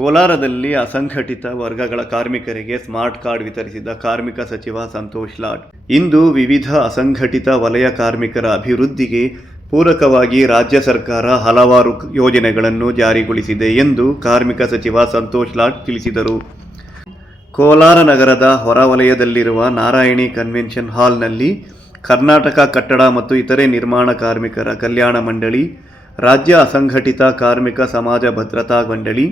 ಕೋಲಾರದಲ್ಲಿ ಅಸಂಘಟಿತ ವರ್ಗಗಳ ಕಾರ್ಮಿಕರಿಗೆ ಸ್ಮಾರ್ಟ್ ಕಾರ್ಡ್ ವಿತರಿಸಿದ ಕಾರ್ಮಿಕ ಸಚಿವ ಸಂತೋಷ್ ಲಾಡ್. ಇಂದು ವಿವಿಧ ಅಸಂಘಟಿತ ವಲಯ ಕಾರ್ಮಿಕರ ಅಭಿವೃದ್ಧಿಗೆ ಪೂರಕವಾಗಿ ರಾಜ್ಯ ಸರ್ಕಾರ ಹಲವಾರು ಯೋಜನೆಗಳನ್ನು ಜಾರಿಗೊಳಿಸಿದೆ ಎಂದು ಕಾರ್ಮಿಕ ಸಚಿವ ಸಂತೋಷ್ ಲಾಡ್ ತಿಳಿಸಿದರು. ಕೋಲಾರ ನಗರದ ಹೊರವಲಯದಲ್ಲಿರುವ ನಾರಾಯಣಿ ಕನ್ವೆನ್ಷನ್ ಹಾಲ್ನಲ್ಲಿ ಕರ್ನಾಟಕ ಕಟ್ಟಡ ಮತ್ತು ಇತರೆ ನಿರ್ಮಾಣ ಕಾರ್ಮಿಕರ ಕಲ್ಯಾಣ ಮಂಡಳಿ, ರಾಜ್ಯ ಅಸಂಘಟಿತ ಕಾರ್ಮಿಕ ಸಮಾಜ ಭದ್ರತಾ ಮಂಡಳಿ,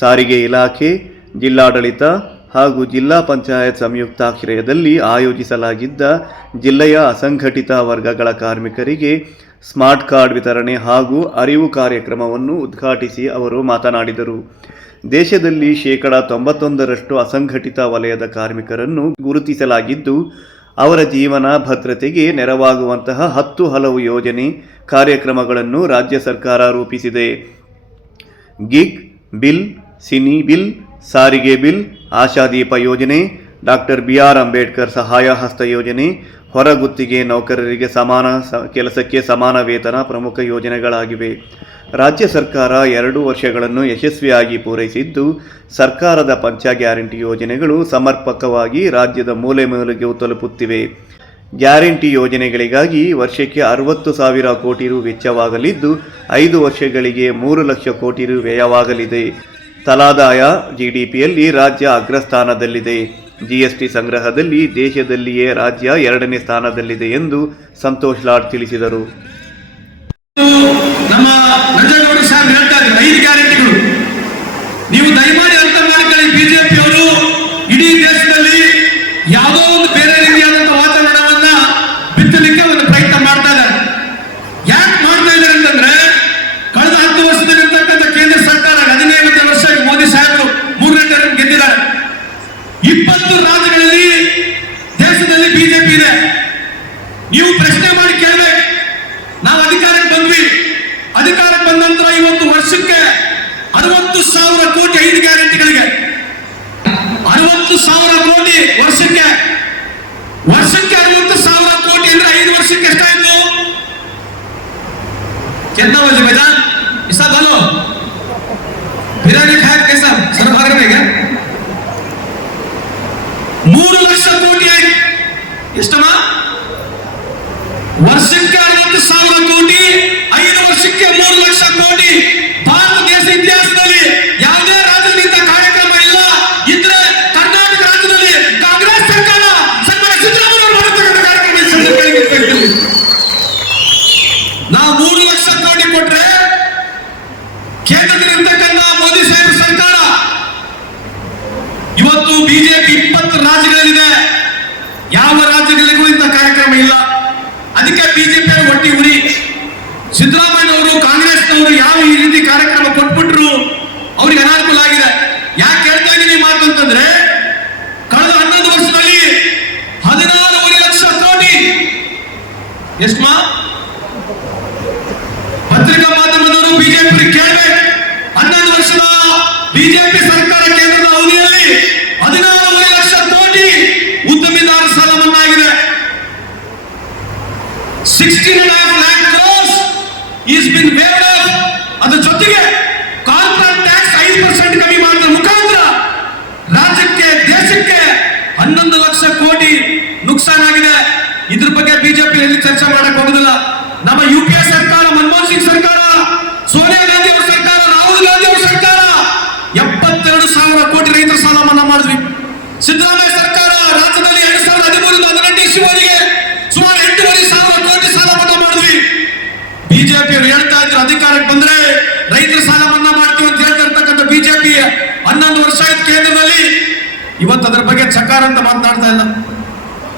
ಸಾರಿಗೆ ಇಲಾಖೆ, ಜಿಲ್ಲಾಡಳಿತ ಹಾಗೂ ಜಿಲ್ಲಾ ಪಂಚಾಯತ್ ಸಂಯುಕ್ತಾಶ್ರಯದಲ್ಲಿ ಆಯೋಜಿಸಲಾಗಿದ್ದ ಜಿಲ್ಲೆಯ ಅಸಂಘಟಿತ ವರ್ಗಗಳ ಕಾರ್ಮಿಕರಿಗೆ ಸ್ಮಾರ್ಟ್ ಕಾರ್ಡ್ ವಿತರಣೆ ಹಾಗೂ ಅರಿವು ಕಾರ್ಯಕ್ರಮವನ್ನು ಉದ್ಘಾಟಿಸಿ ಅವರು ಮಾತನಾಡಿದರು. ದೇಶದಲ್ಲಿ 91% ಅಸಂಘಟಿತ ವಲಯದ ಕಾರ್ಮಿಕರನ್ನು ಗುರುತಿಸಲಾಗಿದ್ದು, ಅವರ ಜೀವನ ಭದ್ರತೆಗೆ ನೆರವಾಗುವಂತಹ 10 ಹಲವು ಯೋಜನೆ ಕಾರ್ಯಕ್ರಮಗಳನ್ನು ರಾಜ್ಯ ಸರ್ಕಾರ ರೂಪಿಸಿದೆ. ಗಿಗ್ ಬಿಲ್, ಸಿನಿ ಬಿಲ್, ಸಾರಿಗೆ ಬಿಲ್, ಆಶಾದೀಪ ಯೋಜನೆ, ಡಾಕ್ಟರ್ BR ಅಂಬೇಡ್ಕರ್ ಸಹಾಯ ಹಸ್ತ ಯೋಜನೆ, ಹೊರಗುತ್ತಿಗೆ ನೌಕರರಿಗೆ ಸಮಾನ ಕೆಲಸಕ್ಕೆ ಸಮಾನ ವೇತನ ಪ್ರಮುಖ ಯೋಜನೆಗಳಾಗಿವೆ. ರಾಜ್ಯ ಸರ್ಕಾರ 2 ವರ್ಷಗಳನ್ನು ಯಶಸ್ವಿಯಾಗಿ ಪೂರೈಸಿದ್ದು, ಸರ್ಕಾರದ ಪಂಚ ಗ್ಯಾರಂಟಿ ಯೋಜನೆಗಳು ಸಮರ್ಪಕವಾಗಿ ರಾಜ್ಯದ ಮೂಲೆ ಮೂಲೆಗೆ ತಲುಪುತ್ತಿವೆ. ಗ್ಯಾರಂಟಿ ಯೋಜನೆಗಳಿಗಾಗಿ ವರ್ಷಕ್ಕೆ 60,000 ಕೋಟಿ ರು ವೆಚ್ಚವಾಗಲಿದ್ದು, 5 ವರ್ಷಗಳಿಗೆ 3 ಲಕ್ಷ ಕೋಟಿ ರು ವ್ಯಯವಾಗಲಿದೆ. ತಲಾದಾಯ GDPಯಲ್ಲಿ ರಾಜ್ಯ ಅಗ್ರಸ್ಥಾನದಲ್ಲಿದೆ. GST ಸಂಗ್ರಹದಲ್ಲಿ ದೇಶದಲ್ಲಿಯೇ ರಾಜ್ಯ 2ನೇ ಸ್ಥಾನದಲ್ಲಿದೆ ಎಂದು ಸಂತೋಷ್ ಲಾಡ್ ತಿಳಿಸಿದರು. ನಮ್ಮ ನಂಜೇಗೌಡ ಸಾಹೇಬ್ ಹೇಳ್ತಾ ಇದ್ದಾರೆ 5 ಗ್ಯಾರಂಟಿಗಳು. ನೀವು ದಯಮಾಡಿ ಅರ್ಥ ಮಾಡ್ಕೊಳ್ಳಿ, ಬಿಜೆಪಿ ಅವರು ಇಡೀ ದೇಶದಲ್ಲಿ ಯಾವುದೋ ಒಂದು ಬೇರೆ ರೀತಿಯಾದಂತಹ ವಾತಾವರಣವನ್ನ ಬಿತ್ತಲಿಕ್ಕೆ ಒಂದು ಪ್ರಯತ್ನ ಮಾಡ್ತಾ ಇದ್ದಾರೆ. ಯಾಕೆ ಮಾಡ್ತಾ ಇದ್ದಾರೆ ಅಂತಂದ್ರೆ, ಕಳೆದ 10 ವರ್ಷದಲ್ಲಿರ್ತಕ್ಕಂಥ ಕೇಂದ್ರ ಸರ್ಕಾರ 15 ವರ್ಷ ಮೋದಿ ಸಾಹೇಬರು 3ನೇ ಟರ್ಮ್ ಗೆದ್ದಿದ್ದಾರೆ. 20 ರಾಜ್ಯಗಳಲ್ಲಿ ದೇಶದಲ್ಲಿ ಬಿಜೆಪಿ ಇದೆ. ನೀವು ಪ್ರಶ್ನೆ ಮಾಡಿ ಕೇಳಬೇಕು. ನಾವು ಅಧಿಕಾರಕ್ಕೆ ಬಂದ್ವಿ, ಅಧಿಕಾರಕ್ಕೆ ಬಂದ ನಂತರ ಇವತ್ತು ವರ್ಷಕ್ಕೆ 60,000 ಕೋಟಿ 5 ಗ್ಯಾರಂಟಿಗಳಿಗೆ 60,000 ಕೋಟಿ ವರ್ಷಕ್ಕೆ 60,000 ಕೋಟಿ ಅಂದ್ರೆ 5 ವರ್ಷಕ್ಕೆ ಎಷ್ಟಾಯ್ತು? कितना बजे बेटा ऐसा बोलो, बिरयानी खाया कैसा सर भाग रहे क्या? 3 ಲಕ್ಷ ಕೋಟಿ ಎಷ್ಟಮ್ಮ? ವರ್ಷಕ್ಕೆ 60,000 ಕೋಟಿ, 5 ವರ್ಷಕ್ಕೆ 3 ಲಕ್ಷ ಕೋಟಿ. ಭಾರತ ದೇಶ ಇತಿಹಾಸದಲ್ಲಿ ಯಾವುದೇ ರಾಜ್ಯದಲ್ಲಿ ಇಂಥ ಕಾರ್ಯಕ್ರಮ ಇಲ್ಲ. ಇದ್ರೆ ಕರ್ನಾಟಕ ರಾಜ್ಯದಲ್ಲಿ ಕಾಂಗ್ರೆಸ್ ಸರ್ಕಾರ ಸಿದ್ದರಾಮಯ್ಯ ಮಾಡತಕ್ಕಂಥ ಕಾರ್ಯಕ್ರಮ. ನಾವು 3 ಲಕ್ಷ ಕೋಟಿ ಕೊಟ್ರೆ ಕೇಂದ್ರದಲ್ಲಿರ್ತಕ್ಕಂಥ ಮೋದಿ ಸಾಹೇಬ್ ಸರ್ಕಾರ ಇವತ್ತು ಬಿಜೆಪಿ 20 ರಾಜ್ಯಗಳಲ್ಲಿದೆ. ಯಾವ ರಾಜ್ಯಗಳಿಗೂ ಇಂಥ ಕಾರ್ಯಕ್ರಮ ಇಲ್ಲ. ಅದಕ್ಕೆ ಬಿಜೆಪಿ ಒಟ್ಟಿ ಉರಿ. ಸಿದ್ದರಾಮಯ್ಯ ಅವರು ಕಾಂಗ್ರೆಸ್ನವರು ಯಾವ ಈ ರೀತಿ ಕಾರ್ಯಕ್ರಮ ಕೊಟ್ಬಿಟ್ರು ಅವ್ರಿಗೆ ಅನಾನುಕೂಲ ಆಗಿದೆ. ಯಾಕೆ ಹೇಳ್ತಾ ಇದ್ದೀನಿ ಮಾತು ಅಂತಂದ್ರೆ, ಕಳೆದ 11 ವರ್ಷದಲ್ಲಿ 14 ಲಕ್ಷ ಕೋಟಿ ಎಷ್ಟು ಪತ್ರಿಕಾ ಮಾಧ್ಯಮದವರು ಬಿಜೆಪಿ ಕೇಳಬೇಕು. 11 ವರ್ಷದ ಬಿಜೆಪಿ ಸರ್ಕಾರ ಕೇಂದ್ರದ ಅವಧಿಯಲ್ಲಿ 14 ಲಕ್ಷ ಕೋಟಿ ಉದ್ಯಮಿದಾರ ಸಾಲ ಮನ್ನಾ ಆಗಿದೆ. 16.5 lakh crores is been waived off. ಅದರ ಜೊತೆಗೆ ಕಾರ್ಪೊರೇಟ್ ಟ್ಯಾಕ್ಸ್ 5% ಕಮ್ಮಿ ಮಾಡಿದ ಮುಖಾಂತರ ರಾಜ್ಯಕ್ಕೆ ದೇಶಕ್ಕೆ 11 ಲಕ್ಷ ಕೋಟಿ ನುಕ್ಸಾನ್ ಆಗಿದೆ. ಇದ್ರ ಬಗ್ಗೆ ಬಿಜೆಪಿ ಎಲ್ಲಿ ಚರ್ಚೆ ಮಾಡಕ್ ಹೋಗುದಿಲ್ಲ. ನಮ್ಮ UPA ಸರ್ಕಾರ, ಮನಮೋಹನ್ ಸಿಂಗ್ ಸರ್ಕಾರ, ಸೋನಿಯಾ ಗಾಂಧಿ ಅವರ ಸರ್ಕಾರ, ರಾಹುಲ್ ಗಾಂಧಿ ಅವರ ಸರ್ಕಾರ 72,000 ಕೋಟಿ ರೈತರ ಸಾಲ ಮನ್ನಾ ಮಾಡಿದ್ವಿ. ಸಿದ್ದರಾಮಯ್ಯ ಸರ್ಕಾರ ರಾಜ್ಯದಲ್ಲಿ 2013-18 ಇಸ್ವಿವರೆಗೆ ಸುಮಾರು 8,500 ಕೋಟಿ ಸಾಲ ಮನ್ನಾ ಮಾಡಿದ್ವಿ. ಬಿಜೆಪಿ ಅವರು ಹೇಳ್ತಾ ಇದ್ರು ಅಧಿಕಾರಕ್ಕೆ ಬಂದ್ರೆ ರೈತರ ಸಾಲ ಮನ್ನಾ ಮಾಡ್ತೀವಿ ಅಂತ ಹೇಳ್ತಾ ಇರ್ತಕ್ಕಂಥ ಬಿಜೆಪಿ 11 ವರ್ಷ ಆಯ್ತು ಕೇಂದ್ರದಲ್ಲಿ. ಇವತ್ತು ಅದರ ಬಗ್ಗೆ ಚಕಾರ ಅಂತ ಮಾತನಾಡ್ತಾ ಇಲ್ಲ.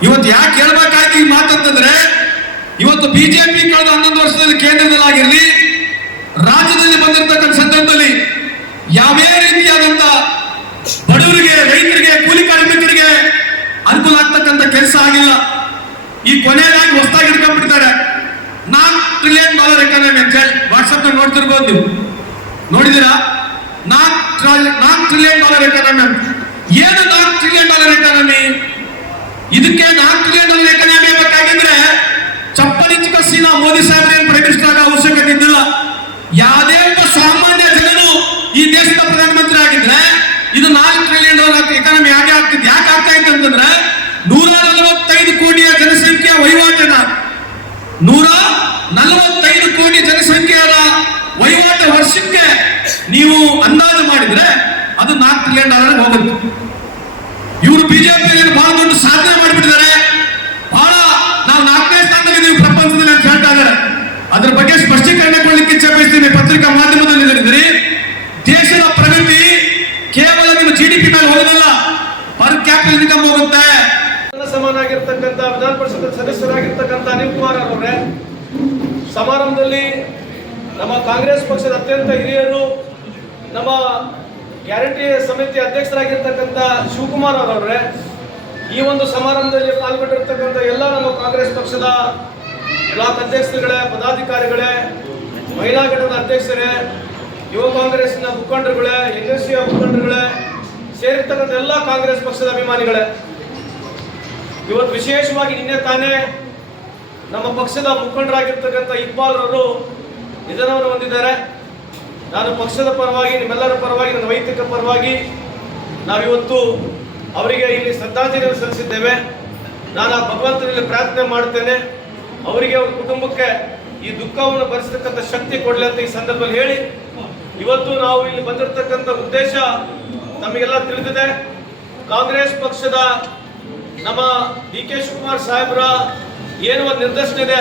ಇವತ್ತು ಯಾಕೆ ಹೇಳ್ಬೇಕಾಯ್ತು ಈ ಮಾತಂತಂದ್ರೆ, ಇವತ್ತು ಬಿಜೆಪಿ ಕಳೆದ 11 ವರ್ಷದಲ್ಲಿ ಕೇಂದ್ರದಲ್ಲಿ ಆಗಿರಲಿ, ರಾಜ್ಯದಲ್ಲಿ ಬಂದಿರತಕ್ಕಂಥ ಸಂದರ್ಭದಲ್ಲಿ ಯಾವೇ ರೀತಿಯಾದಂತ ಬಡವರಿಗೆ, ರೈತರಿಗೆ, ಕೂಲಿ ಕಾರ್ಮಿಕರಿಗೆ ಅನುಕೂಲ ಆಗ್ತಕ್ಕಂಥ ಕೆಲಸ ಆಗಿಲ್ಲ. ಈ ಕೊನೆಯದಾಗಿ ಹೊಸದಾಗಿ ಹಿಡ್ಕೊಂಡ್ಬಿಡ್ತಾರೆ $4 ಟ್ರಿಲಿಯನ್ ಎಕಾನಮಿ ಅಂತ ಹೇಳಿ. ವಾಟ್ಸ್ಆಪ್ ನಲ್ಲಿ ನೋಡ್ತಿರ್ಬೋದು, ನೀವು ನೋಡಿದೀರಾ? $4 ಟ್ರಿಲಿಯನ್ ಎಕಾನಮಿ ಅಂತ. ಏನು $4 ಟ್ರಿಲಿಯನ್ ಎಕಾನಮಿ? ಇದಕ್ಕೆ $4 ಟ್ರಿಲಿಯನ್ ಎಕಾನಮಿ ಬೇಕಾಗಿದ್ರೆ ಚಪ್ಪಲಿ ಚಿಕಿತ್ಸೆ ಮೋದಿ ಸಾಹೇಬರೇನು ಪ್ರೈಮ್ ಮಿನಿಸ್ಟರ್ ಆಗ ಅವಶ್ಯಕತೆ ಇದ್ದಿಲ್ಲ. ಯಾವುದೇ ಒಬ್ಬ ಸಾಮಾನ್ಯ ಜನನು ಈ ದೇಶದ ಪ್ರಧಾನಮಂತ್ರಿ ಆಗ್ತಿತ್ತು. ಯಾಕೆ ಆಗ್ತಾ ಇತ್ತು ಅಂತಂದ್ರೆ 145 ಕೋಟಿಯ ಜನಸಂಖ್ಯೆಯ ವಹಿವಾಟನ 145 ಕೋಟಿ ಜನಸಂಖ್ಯೆಯ ವಹಿವಾಟು ವರ್ಷಕ್ಕೆ ನೀವು ಅಂದಾಜು ಮಾಡಿದ್ರೆ ಅದು $4 ಟ್ರಿಲಿಯನ್ ಹೋಗುತ್ತೆ. ಇವರು ಬಿಜೆಪಿ ಬಹಳ ದೊಡ್ಡ ಸಾಧನೆ ಮಾಡಿಬಿಟ್ಟಿದ್ದಾರೆ. ಬಹಳ ನಾವು 4ನೇ ಸ್ಥಾನದಲ್ಲಿ ಪ್ರಪಂಚದಲ್ಲಿ ಅಂತ ಹೇಳ್ತಾ ಇದ್ದಾರೆ. ಅದ್ರ ಬಗ್ಗೆ ಸ್ಪಷ್ಟೀಕರಣ ಕೊಡ್ಲಿಕ್ಕೆ ಇಚ್ಛೆ ಬಯಸ್ತೀನಿ. ಪತ್ರಿಕಾ ಮಾಧ್ಯಮದಲ್ಲಿ ಹೇಳಿದ್ರಿ, ದೇಶದ ಪ್ರಗತಿ ಕೇವಲ ನಿಮ್ಮ GDP ಮೇಲೆ ಹೋಗೋದಲ್ಲ, ಪರ್ ಕ್ಯಾಪಿಟಲ್ ಇನ್ಕಮ್ ಹೋಗುತ್ತೆ. ಸಮಾನಾಗಿರ್ತಕ್ಕಂಥ ವಿಧಾನ ಪರಿಷತ್ ಸದಸ್ಯರಾಗಿರ್ತಕ್ಕಂಥ ಅನಿಲ್ ಕುಮಾರ್ ಅವರೇ, ಸಮಾರಂಭದಲ್ಲಿ ನಮ್ಮ ಕಾಂಗ್ರೆಸ್ ಪಕ್ಷದ ಅತ್ಯಂತ ಹಿರಿಯರು, ನಮ್ಮ ಗ್ಯಾರಂಟಿ ಸಮಿತಿ ಅಧ್ಯಕ್ಷರಾಗಿರ್ತಕ್ಕಂಥ ಶಿವಕುಮಾರ್ ಅವರೇ, ಈ ಒಂದು ಸಮಾರಂಭದಲ್ಲಿ ಪಾಲ್ಗೊಂಡಿರ್ತಕ್ಕಂಥ ಎಲ್ಲ ನಮ್ಮ ಕಾಂಗ್ರೆಸ್ ಪಕ್ಷದ ಬ್ಲಾಕ್ ಅಧ್ಯಕ್ಷರುಗಳೇ, ಪದಾಧಿಕಾರಿಗಳೇ, ಮಹಿಳಾ ಘಟಕದ ಅಧ್ಯಕ್ಷರೇ, ಯುವ ಕಾಂಗ್ರೆಸ್ನ ಮುಖಂಡರುಗಳೇ, NSC ಮುಖಂಡರುಗಳೇ, ಸೇರಿರ್ತಕ್ಕಂಥ ಎಲ್ಲ ಕಾಂಗ್ರೆಸ್ ಪಕ್ಷದ ಅಭಿಮಾನಿಗಳೇ, ಇವತ್ತು ವಿಶೇಷವಾಗಿ ನಿನ್ನೆ ತಾನೇ ನಮ್ಮ ಪಕ್ಷದ ಮುಖಂಡರಾಗಿರ್ತಕ್ಕಂಥ ಇಕ್ಬಾಲ್ ಅವರು ನಿಧನವನ್ನು ಹೊಂದಿದ್ದಾರೆ. ನಾನು ಪಕ್ಷದ ಪರವಾಗಿ, ನಿಮ್ಮೆಲ್ಲರ ಪರವಾಗಿ, ನನ್ನ ವೈಯಕ್ತಿಕ ಪರವಾಗಿ ನಾವಿವತ್ತು ಅವರಿಗೆ ಇಲ್ಲಿ ಶ್ರದ್ಧಾಂಜಲಿಯನ್ನು ಸಲ್ಲಿಸಿದ್ದೇವೆ. ನಾನು ಆ ಭಗವಂತನಲ್ಲಿ ಪ್ರಾರ್ಥನೆ ಮಾಡ್ತೇನೆ, ಅವರಿಗೆ, ಅವ್ರ ಕುಟುಂಬಕ್ಕೆ ಈ ದುಃಖವನ್ನು ಭರಿಸತಕ್ಕಂಥ ಶಕ್ತಿ ಕೊಡಲಿ ಅಂತ ಈ ಸಂದರ್ಭದಲ್ಲಿ ಹೇಳಿ, ಇವತ್ತು ನಾವು ಇಲ್ಲಿ ಬಂದಿರತಕ್ಕಂಥ ಉದ್ದೇಶ ನಮಗೆಲ್ಲ ತಿಳಿದಿದೆ. ಕಾಂಗ್ರೆಸ್ ಪಕ್ಷದ ನಮ್ಮ DK ಶಿವಕುಮಾರ್ ಸಾಹೇಬ್ರ ಏನು ಒಂದು ನಿರ್ದೇಶನ ಇದೆ,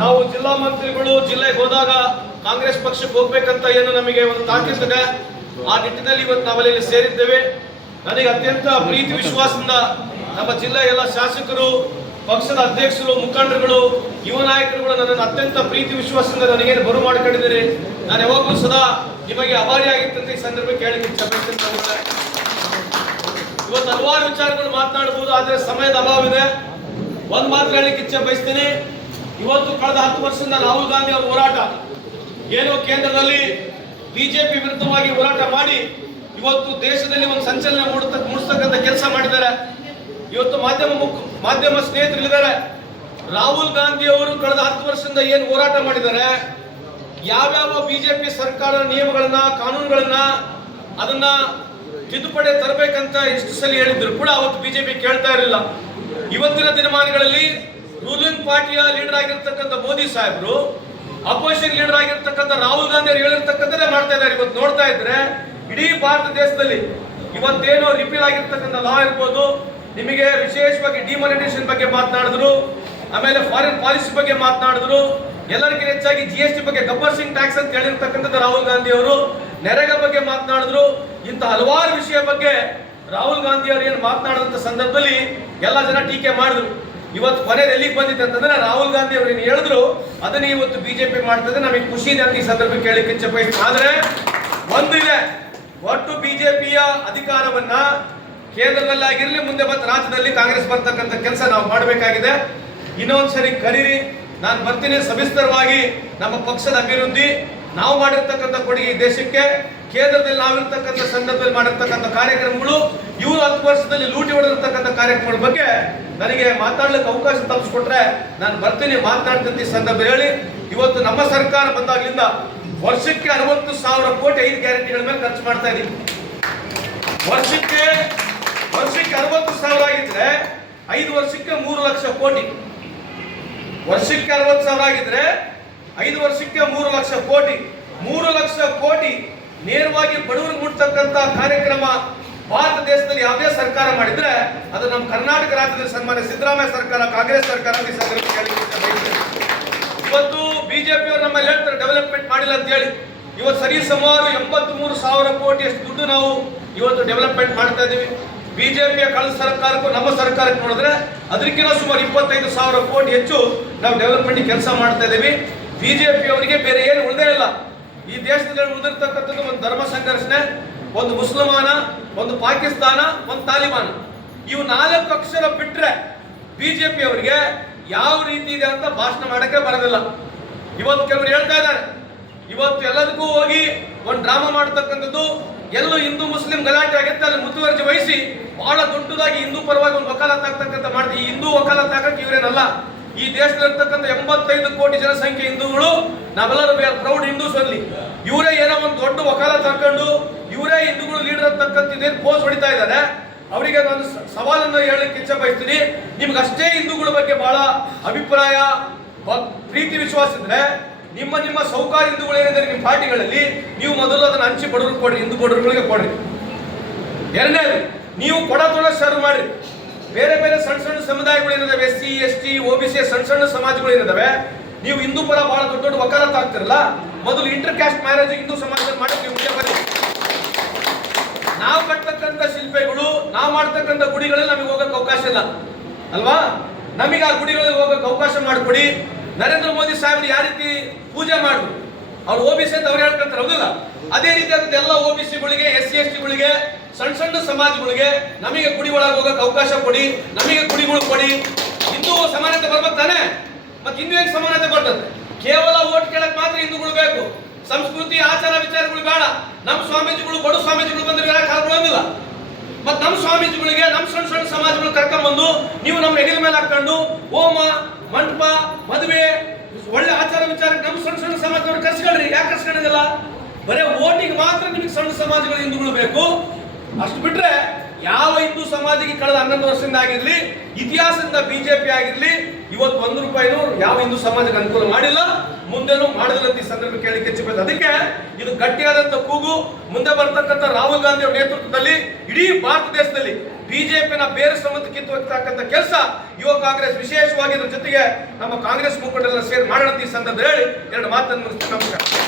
ನಾವು ಜಿಲ್ಲಾ ಮಂತ್ರಿಗಳು ಜಿಲ್ಲೆಗೆ ಹೋದಾಗ ಕಾಂಗ್ರೆಸ್ ಪಕ್ಷಕ್ಕೆ ಹೋಗ್ಬೇಕಂತ ಏನು ನಮಗೆ ಒಂದು ತಾಕೀತಿದೆ. ಆ ನಿಟ್ಟಿನಲ್ಲಿ ಇವತ್ತು ನಾವಲ್ಲಿ ಸೇರಿದ್ದೇವೆ. ನನಗೆ ಅತ್ಯಂತ ಪ್ರೀತಿ ವಿಶ್ವಾಸದಿಂದ ನಮ್ಮ ಜಿಲ್ಲೆಯ ಎಲ್ಲ ಶಾಸಕರು, ಪಕ್ಷದ ಅಧ್ಯಕ್ಷರು, ಮುಖಂಡರುಗಳು, ಯುವ ನಾಯಕರುಗಳು ನನ್ನನ್ನು ಅತ್ಯಂತ ಪ್ರೀತಿ ವಿಶ್ವಾಸದಿಂದ ನನಗೇನು ಬರು ಮಾಡಿಕೊಂಡಿದ್ದೀರಿ. ನಾನು ಯಾವಾಗಲೂ ಸದಾ ನಿಮಗೆ ಅಭಾರಿಯಾಗಿತ್ತಂತ ಈ ಸಂದರ್ಭಕ್ಕೆ ಹೇಳಿಕ್ಕೆ ಇಚ್ಛೆಪಡ್ತೀನಿ. ಇವತ್ತು ಹಲವಾರು ವಿಚಾರಗಳು ಮಾತನಾಡಬಹುದು, ಆದರೆ ಸಮಯದ ಅಭಾವ ಇದೆ. ಒಂದು ಮಾತ್ರ ಹೇಳಿಕ್ಕೆ ಇಚ್ಛೆ ಬಯಸ್ತೀನಿ. ಇವತ್ತು ಕಳೆದ 10 ವರ್ಷದಿಂದ ರಾಹುಲ್ ಗಾಂಧಿ ಅವರ ಹೋರಾಟ ಏನು ಕೇಂದ್ರದಲ್ಲಿ ಬಿಜೆಪಿ ವಿರುದ್ಧವಾಗಿ ಹೋರಾಟ ಮಾಡಿ ಇವತ್ತು ದೇಶದಲ್ಲಿ ಒಂದು ಸಂಚಲನ ಮೂಡಿಸ್ತಕ್ಕಂಥ ಕೆಲಸ ಮಾಡಿದ್ದಾರೆ. ಇವತ್ತು ಮಾಧ್ಯಮ ಸ್ನೇಹಿತರಿದ್ದಾರೆ. ರಾಹುಲ್ ಗಾಂಧಿ ಅವರು ಕಳೆದ 10 ವರ್ಷದಿಂದ ಏನು ಹೋರಾಟ ಮಾಡಿದ್ದಾರೆ, ಯಾವ್ಯಾವ ಬಿಜೆಪಿ ಸರ್ಕಾರದ ನಿಯಮಗಳನ್ನ, ಕಾನೂನುಗಳನ್ನ ಅದನ್ನ ತಿದ್ದುಪಡಿ ತರಬೇಕಂತ ಎಷ್ಟು ಸಲ ಹೇಳಿದ್ರು ಕೂಡ ಅವತ್ತು ಬಿಜೆಪಿ ಕೇಳ್ತಾ ಇರಲಿಲ್ಲ. ಇವತ್ತಿನ ದಿನಮಾನಗಳಲ್ಲಿ ರೂಲಿಂಗ್ ಪಾರ್ಟಿಯ ಲೀಡರ್ ಆಗಿರ್ತಕ್ಕಂಥ ಮೋದಿ ಸಾಹೇಬರು, ಅಪೋಸಿಷನ್ ಲೀಡರ್ ಆಗಿರ್ತಕ್ಕಂಥ ರಾಹುಲ್ ಗಾಂಧಿ ಅವರು ಹೇಳಿರ್ತಕ್ಕಂಥದ್ದೇ ಮಾಡ್ತಾ ಇದ್ದಾರೆ. ಇವತ್ತು ನೋಡ್ತಾ ಇದ್ರೆ ಇಡೀ ಭಾರತ ದೇಶದಲ್ಲಿ ಇವತ್ತೇನೋ ರಿಪೀಲ್ ಆಗಿರ್ತಕ್ಕಂಥ ಲಾ ಇರ್ಬೋದು, ನಿಮಗೆ ವಿಶೇಷವಾಗಿ ಡಿಮಾನಿಟೈಸೇಷನ್ ಬಗ್ಗೆ ಮಾತನಾಡಿದ್ರು, ಆಮೇಲೆ ಫಾರಿನ್ ಪಾಲಿಸಿ ಬಗ್ಗೆ ಮಾತನಾಡಿದ್ರು, ಎಲ್ಲರಿಗಿಂತ ಹೆಚ್ಚಾಗಿ GST ಬಗ್ಗೆ ಗಬ್ಬರ್ ಸಿಂಗ್ ಟ್ಯಾಕ್ಸ್ ಅಂತ ಹೇಳಿರ್ತಕ್ಕಂಥದ್ದು ರಾಹುಲ್ ಗಾಂಧಿ ಅವರು, ನೆರೆಗ ಬಗ್ಗೆ ಮಾತನಾಡಿದ್ರು. ಇಂಥ ಹಲವಾರು ವಿಷಯ ಬಗ್ಗೆ ರಾಹುಲ್ ಗಾಂಧಿ ಅವರು ಏನು ಮಾತನಾಡಿದಂಥ ಸಂದರ್ಭದಲ್ಲಿ ಎಲ್ಲ ಜನ ಟೀಕೆ ಮಾಡಿದ್ರು. ಇವತ್ತು ಕೊನೆಗೆ ಎಲ್ಲಿಗೆ ಬಂದಿದೆ ಅಂತಂದ್ರೆ ರಾಹುಲ್ ಗಾಂಧಿ ಅವರು ಏನು ಹೇಳಿದ್ರು ಅದನ್ನೇ ಇವತ್ತು ಬಿಜೆಪಿ ಮಾಡ್ತದೆ. ನಮಗೆ ಖುಷಿ ಇದೆ ಅಂತ ಈ ಸಂದರ್ಭಕ್ಕೆ ಕೇಳಲಿಕ್ಕೆ ಇಚ್ಛೆ ಬಯಸ್ತೀನಿ. ಆದ್ರೆ ಒಂದು ಇದೆ, ಒಟ್ಟು ಬಿಜೆಪಿಯ ಅಧಿಕಾರವನ್ನ ಕೇಂದ್ರದಲ್ಲಿ ಆಗಿರಲಿ, ಮುಂದೆ ಮತ್ತೆ ರಾಜ್ಯದಲ್ಲಿ ಕಾಂಗ್ರೆಸ್ ಬರ್ತಕ್ಕಂಥ ಕೆಲಸ ನಾವು ಮಾಡಬೇಕಾಗಿದೆ. ಇನ್ನೊಂದ್ಸರಿ ಕರೀರಿ, ನಾನು ಬರ್ತೀನಿ. ಸವಿಸ್ತರವಾಗಿ ನಮ್ಮ ಪಕ್ಷದ ಅಭಿವೃದ್ಧಿ, ನಾವು ಮಾಡಿರ್ತಕ್ಕಂಥ ಕೊಡುಗೆ ಈ ದೇಶಕ್ಕೆ, ಕೇಂದ್ರದಲ್ಲಿ ನಾವಿರ್ತಕ್ಕಂಥ ಸಂದರ್ಭದಲ್ಲಿ ಮಾಡಿರ್ತಕ್ಕಂಥ ಕಾರ್ಯಕ್ರಮಗಳು, ಇವರು 10 ವರ್ಷದಲ್ಲಿ ಲೂಟಿ ಹೊಡೆದಿರ್ತಕ್ಕಂಥ ಕಾರ್ಯಕ್ರಮಗಳ ಬಗ್ಗೆ ನನಗೆ ಮಾತಾಡ್ಲಿಕ್ಕೆ ಅವಕಾಶ ತಪ್ಪಿಸ್ಕೊಟ್ರೆ ನಾನು ಬರ್ತೀನಿ, ಮಾತನಾಡ್ತೀನಿ ಈ ಸಂದರ್ಭ ಹೇಳಿ. ಇವತ್ತು ನಮ್ಮ ಸರ್ಕಾರ ಬಂದಾಗ್ಲಿಂದ ವರ್ಷಕ್ಕೆ 60,000 ಕೋಟಿ 5 ಗ್ಯಾರಂಟಿಗಳ ಮೇಲೆ ಖರ್ಚು ಮಾಡ್ತಾ ಇದೀವಿ. ವರ್ಷಕ್ಕೆ 60,000 ಆಗಿದ್ರೆ 5 ವರ್ಷಕ್ಕೆ 3 ಲಕ್ಷ ಕೋಟಿ. ವರ್ಷಕ್ಕೆ 60,000 ಆಗಿದ್ರೆ 5 ವರ್ಷಕ್ಕೆ 3 ಲಕ್ಷ ಕೋಟಿ. 3 ಲಕ್ಷ ಕೋಟಿ ನೇರವಾಗಿ ಬಡವರಿಗೆ ಮುಟ್ತಕ್ಕಂಥ ಕಾರ್ಯಕ್ರಮ ಭಾರತ ದೇಶದಲ್ಲಿ ಯಾವುದೇ ಸರ್ಕಾರ ಮಾಡಿದ್ರೆ ಅದು ನಮ್ಮ ಕರ್ನಾಟಕ ರಾಜ್ಯದಲ್ಲಿ ಸನ್ಮಾನ್ಯ ಸಿದ್ದರಾಮಯ್ಯ ಸರ್ಕಾರ, ಕಾಂಗ್ರೆಸ್ ಸರ್ಕಾರ. ಇವತ್ತು ಬಿಜೆಪಿ ಅವರು ನಮ್ಮಲ್ಲಿ ಹೇಳ್ತಾರೆ ಡೆವಲಪ್ಮೆಂಟ್ ಮಾಡಿಲ್ಲ ಅಂತ ಹೇಳಿ. ಇವತ್ತು ಸರಿ ಸುಮಾರು 83,000 ಕೋಟಿ ಅಷ್ಟು ದುಡ್ಡು ನಾವು ಇವತ್ತು ಡೆವಲಪ್ಮೆಂಟ್ ಮಾಡ್ತಾ ಇದ್ದೀವಿ. ಬಿಜೆಪಿಯ ಕಳೆದ ಸರ್ಕಾರಕ್ಕೂ ನಮ್ಮ ಸರ್ಕಾರಕ್ಕೆ ನೋಡಿದ್ರೆ ಅದಕ್ಕಿಂತ ಸುಮಾರು 25,000 ಕೋಟಿ ಹೆಚ್ಚು ನಾವು ಡೆವಲಪ್ಮೆಂಟ್ ಕೆಲಸ ಮಾಡ್ತಾ ಇದ್ದೀವಿ. ಬಿಜೆಪಿ ಅವರಿಗೆ ಬೇರೆ ಏನು ಉಳಿದೇ ಇಲ್ಲ. ಈ ದೇಶದಲ್ಲಿ ಉಳಿದಿರ್ತಕ್ಕಂಥದ್ದು ಒಂದು ಧರ್ಮ ಸಂಘರ್ಷಣೆ, ಒಂದು ಮುಸಲ್ಮಾನ, ಒಂದು ಪಾಕಿಸ್ತಾನ, ಒಂದು ತಾಲಿಬಾನ್. ಇವು 4 ಅಕ್ಷರ ಬಿಟ್ರೆ ಬಿಜೆಪಿ ಅವರಿಗೆ ಯಾವ ರೀತಿ ಇದೆ ಅಂತ ಭಾಷಣ ಮಾಡಕ್ಕೆ ಬರೋದಿಲ್ಲ. ಇವತ್ತು ಕೆಲವರು ಹೇಳ್ತಾ ಇದ್ದಾರೆ, ಇವತ್ತು ಎಲ್ಲದಕ್ಕೂ ಹೋಗಿ ಒಂದು ಡ್ರಾಮಾ ಮಾಡತಕ್ಕಂಥದ್ದು, ಎಲ್ಲೂ ಹಿಂದೂ ಮುಸ್ಲಿಂ ಗಲಾಟೆ ಆಗುತ್ತೆ, ಅಲ್ಲಿ ಮುತುವರ್ಜಿ ವಹಿಸಿ ಬಹಳ ದೊಡ್ಡದಾಗಿ ಹಿಂದೂ ಪರವಾಗಿ ಒಂದು ವಕಾಲತ್ ಆಗ್ತಕ್ಕಂಥ ಮಾಡ್ತೀವಿ. ಈ ಹಿಂದೂ ವಕಾಲತ್ ಆಗಕ್ಕೆ ಇವರೇನಲ್ಲ. ಈ ದೇಶದಲ್ಲಿರ್ತಕ್ಕಂಥ 85 ಕೋಟಿ ಜನಸಂಖ್ಯೆ ಹಿಂದೂಗಳು, ನಾವೆಲ್ಲರೂ ಪ್ರೌಡ್ ಹಿಂದೂಸ್ ಅಲ್ಲಿ. ಇವರೇ ಏನೋ ಒಂದು ದೊಡ್ಡ ವಕಾಲತ್ ಹಾಕೊಂಡು ಇವರೇ ಹಿಂದೂಗಳು ಲೀಡರ್ ಅಂತಕ್ಕಂಥ ಇದೇನು ಪೋಸ್ ಹೊಡಿತಾ ಇದ್ದಾರೆ. ಅವರಿಗೆ ನಾನು ಸವಾಲನ್ನು ಹೇಳಲಿಕ್ಕೆ ಇಚ್ಛೆ ಬಯಸ್ತೀನಿ. ನಿಮ್ಗೆ ಅಷ್ಟೇ ಹಿಂದೂಗಳ ಬಗ್ಗೆ ಬಹಳ ಅಭಿಪ್ರಾಯ, ಪ್ರೀತಿ, ವಿಶ್ವಾಸ ಇದ್ರೆ ನಿಮ್ಮ ಸೌಕಾರ ಹಿಂದೂಗಳು ಏನಿದ್ದಾರೆ ನಿಮ್ಮ ಪಾರ್ಟಿಗಳಲ್ಲಿ ನೀವು ಮೊದಲು ಅದನ್ನು ಹಂಚಿ ಬಡವ್ರಿಗೆ ಕೊಡ್ರಿ, ಹಿಂದೂ ಬಡವರುಗಳಿಗೆ ಕೊಡ್ರಿ. ಎರಡನೇದು, ನೀವು ಕೊಡ ಶುರು ಮಾಡ್ರಿ. ಬೇರೆ ಬೇರೆ ಸಣ್ಣ ಸಣ್ಣ ಸಮುದಾಯಗಳು ಏನಿದಾವೆ, SC ST OBC ಸಣ್ಣ ಸಮಾಜಗಳು ಏನಿದಾವೆ, ನೀವು ಹಿಂದೂ ಪರ ಬಹಳ ದೊಡ್ಡ ದೊಡ್ಡ ವಕಾಲತ್ ಆಗ್ತಿರಲ್ಲ, ಮೊದಲು ಇಂಟರ್ ಕ್ಯಾಸ್ಟ್ ಮ್ಯಾರೇಜ್ ಹಿಂದೂ ಸಮಾಜದಲ್ಲಿ ಮಾಡಕ್ಕೆ ಮುಂಚೆ ಬರ್ರಿ. ನಾವು ಕಟ್ಟತಕ್ಕಂಥ ಶಿಲ್ಪಗಳು, ನಾವು ಮಾಡ್ತಕ್ಕಂಥ ಗುಡಿಗಳಲ್ಲಿ ನಮಗೆ ಹೋಗಕ್ಕೆ ಅವಕಾಶ ಇಲ್ಲ ಅಲ್ವಾ? ನಮಗೆ ಆ ಗುಡಿಗಳಲ್ಲಿ ಹೋಗಕ್ಕೆ ಅವಕಾಶ ಮಾಡಿಕೊಡಿ. ನರೇಂದ್ರ ಮೋದಿ ಸಾಹೇಬರು ಯಾವ ರೀತಿ ಪೂಜೆ ಮಾಡಿದ್ರು, ಅವ್ರು OBC ಅಂತ ಅವ್ರು ಹೇಳ್ಕೊಂತಾರೆ, ಹೌದಿಲ್ಲ? ಅದೇ ರೀತಿಯಾದ ಎಲ್ಲ OBCಗಳಿಗೆ, SC STಗಳಿಗೆ, ಸಣ್ಣ ಸಮಾಜಗಳಿಗೆ ನಮಗೆ ಗುಡಿ ಒಳಗೆ ಹೋಗಕ್ಕೆ ಅವಕಾಶ ಕೊಡಿ, ನಮಗೆ ಗುಡಿಗಳು ಕೊಡಿ. ಹಿಂದೂ ಸಮಾನತೆ ಬರ್ಬೇಕು ತಾನೆ? ಮತ್ತೆ ಹಿಂದೂ ಹೆಂಗ್ ಸಮಾನತೆ ಬರ್ತದೆ? ಕೇವಲ ಓಟ್ ಕೇಳಕ್ ಮಾತ್ರ ಹಿಂದೂಗಳು ಬೇಕು, ಸಂಸ್ಕೃತಿ ಆಚಾರ ವಿಚಾರಗಳು ಬೇಡ. ನಮ್ಮ ಸ್ವಾಮೀಜಿಗಳು ಬಡ ಸ್ವಾಮೀಜಿಗಳು ಬಂದ್ರೆ ಯಾಕೆ ಹಾಕೊಳ್ಳೋದಿಲ್ಲ? ಮತ್ತೆ ನಮ್ಮ ಸ್ವಾಮೀಜಿಗಳಿಗೆ ನಮ್ಮ ಸಣ್ಣ ಸಮಾಜಗಳು ಕರ್ಕೊಂಡ್ಬಂದು ನೀವು ನಮ್ಮ ಹೆಗಲ ಮೇಲೆ ಹಾಕೊಂಡು ಹೋಮ ಮಂಟಪ ಮದುವೆ ಒಳ್ಳೆ ಆಚಾರ ವಿಚಾರಕ್ಕೆ ನಮ್ಮ ಸಣ್ಣ ಸಮಾಜದವ್ರು ಕರ್ಸ್ಕೊಳ್ರಿ. ಯಾಕೆ ಕರ್ಸ್ಕೊಳ್ಳೋದಿಲ್ಲ? ಬರೇ ಓಟಿಗೆ ಮಾತ್ರ ನಿಮಗೆ ಸಣ್ಣ ಸಮಾಜಗಳು ಹಿಂದೂಗಳು ಬೇಕು. ಅಷ್ಟು ಬಿಟ್ರೆ ಯಾವ ಹಿಂದೂ ಸಮಾಜಕ್ಕೆ ಕಳೆದ 11 ವರ್ಷದಿಂದ ಆಗಿರ್ಲಿ, ಇತಿಹಾಸದಿಂದ ಬಿಜೆಪಿ ಆಗಿರ್ಲಿ, ಇವತ್ತು 1 ರೂಪಾಯಿನೂ ಯಾವ ಹಿಂದೂ ಸಮಾಜಕ್ಕೆ ಅನುಕೂಲ ಮಾಡಿಲ್ಲ, ಮುಂದೆನೂ ಮಾಡೋದಿಲ್ಲ ಅಂತ ಈ ಸಂದರ್ಭ ಕೇಳಿಕ್ಕೆ ಹೆಚ್ಚಿಬೇಕು. ಅದಕ್ಕೆ ಇದು ಗಟ್ಟಿಯಾದಂತ ಕೂಗು. ಮುಂದೆ ಬರ್ತಕ್ಕಂಥ ರಾಹುಲ್ ಗಾಂಧಿ ಅವರ ನೇತೃತ್ವದಲ್ಲಿ ಇಡೀ ಭಾರತ ದೇಶದಲ್ಲಿ ಬಿಜೆಪಿನ ಬೇರೆ ಸಂಬಂಧ ಕಿತ್ತುವರ್ತಕ್ಕಂಥ ಕೆಲಸ ಯುವ ಕಾಂಗ್ರೆಸ್ ವಿಶೇಷವಾಗಿ ಇದ್ರ ಜೊತೆಗೆ ನಮ್ಮ ಕಾಂಗ್ರೆಸ್ ಮುಖಂಡರೆಲ್ಲ ಸೇರಿ ಮಾಡೋಣ ಈ ಸಂದರ್ಭ ಹೇಳಿ 2 ಮಾತನ್ನು ಮುಗಿಸ್ತೀನಿ. ನಮಸ್ಕಾರ.